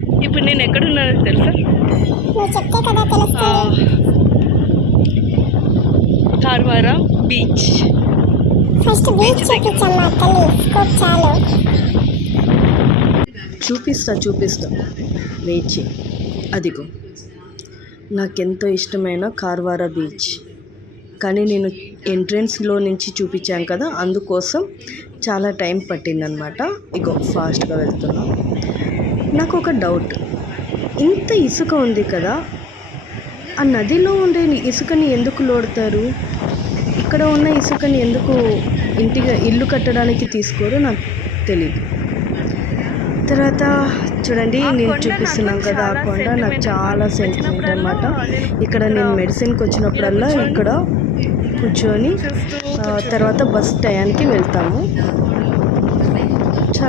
ఇప్పుడు నేను ఎక్కడున్నానో తెలుసా? కార్వారా బీచ్ ఫస్ట్ బీచ్ చూపించమ్మా తల్లి స్కోప్ చాలు. చూపిస్తా చూపిస్తా. వెయిట్ చేయి అదిగో. నాకెంతో ఇష్టమైన కార్వారా బీచ్ కానీ నేను ఎంట్రన్స్లో నుంచి చూపించాను కదా అందుకోసం చాలా టైం పట్టిందనమాట. ఇగో ఫాస్ట్గా వెళ్తున్నా. నాకు ఒక డౌట్. ఇంత ఇసుక ఉంది కదా ఆ నదిలో ఉండే ఇసుకని ఎందుకు లోడతారు? ఇక్కడ ఉన్న ఇసుకని ఎందుకు ఇంటిగా ఇల్లు కట్టడానికి తీసుకోరో నాకు తెలియదు తర్వాత చూడండి నేను చూపిస్తున్నాను కదా ఆ కొండ నాకు చాలా సెంటిమెంట్ అనమాట ఇక్కడ నేను మెడిసిన్కి వచ్చినప్పుడల్లా ఇక్కడ కూర్చొని తర్వాత బస్ టయానికి వెళ్తాము.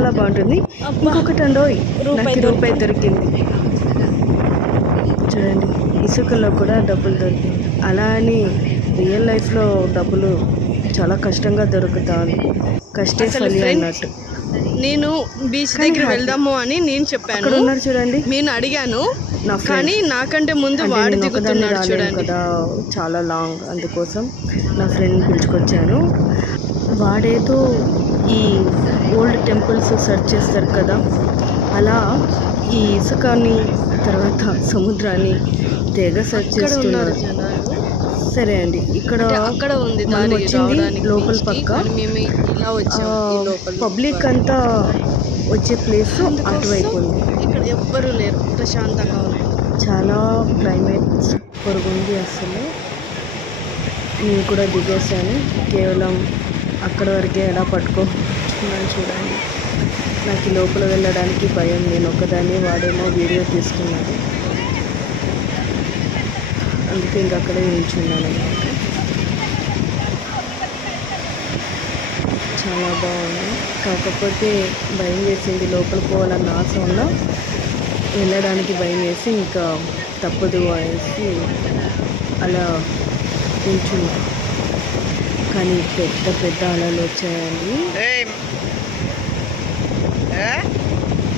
చాలా బాగుంటుంది. ఇంకొకటి అండో నాకు రూపాయి దొరికింది. చూడండి ఇసుకలో కూడా డబ్బులు దొరికింది. అలా అని రియల్ లైఫ్లో డబ్బులు చాలా కష్టంగా దొరుకుతాయి కష్టే ఫలి అన్నట్టు. నేను బీచ్ దగ్గర. వెళ్దాము అని నేను చెప్పాను. ఉన్నారు చూడండి. నేను అడిగాను. కానీ నాకంటే ముందు వాడు దిగుతున్నాడు చూడండి. కదా చాలా లాంగ్. అందుకోసం నా ఫ్రెండ్ పిలుచుకొచ్చాను. వాడేదో ఈ ఓల్డ్ టెంపుల్స్ సెర్చ్ చేస్తారు కదా. అలా ఈ ఇసుకని తర్వాత సముద్రాన్ని తెగ సెర్చ్ చేస్తున్నారు. సరే అండి ఇక్కడ అక్కడ ఉంది మనం దారి వచ్చింది లోపల. పక్క. పబ్లిక్ అంతా వచ్చే ప్లేస్ అటువైపు ఉంది. ఇక్కడ ఎవ్వరూ లేరు ప్రశాంతంగా ఉంది చాలా క్లైమేట్ సూపర్గా ఉంది అసలు. నేను కూడా దిగేసాను కేవలం అక్కడ వరకే ఎలా పట్టుకోన్నాను చూడండి. నాకు లోపల వెళ్ళడానికి భయం. నేను ఒక్కదాన్ని వాడేమో వీడియో తీసుకున్నాను. అందుకే ఇంక అక్కడే నిల్చున్నాను. చాలా బాగుంది. కాకపోతే భయం వేసింది. లోపల పోవాలన్న ఆశ ఉన్నా వెళ్ళడానికి భయం వేసి ఇంకా తప్పదు అనేసి అలా నిల్చున్నాను కానీ పెద్ద పెద్ద అలలు వచ్చాయండి.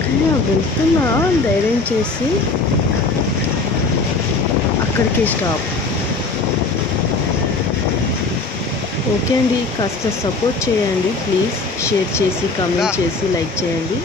కానీ వెళ్తున్నా ధైర్యం చేసి అక్కడికే స్టాప్. ఓకే అండి కాస్త సపోర్ట్ చేయండి ప్లీజ్. షేర్ చేసి కామెంట్ చేసి లైక్ చేయండి.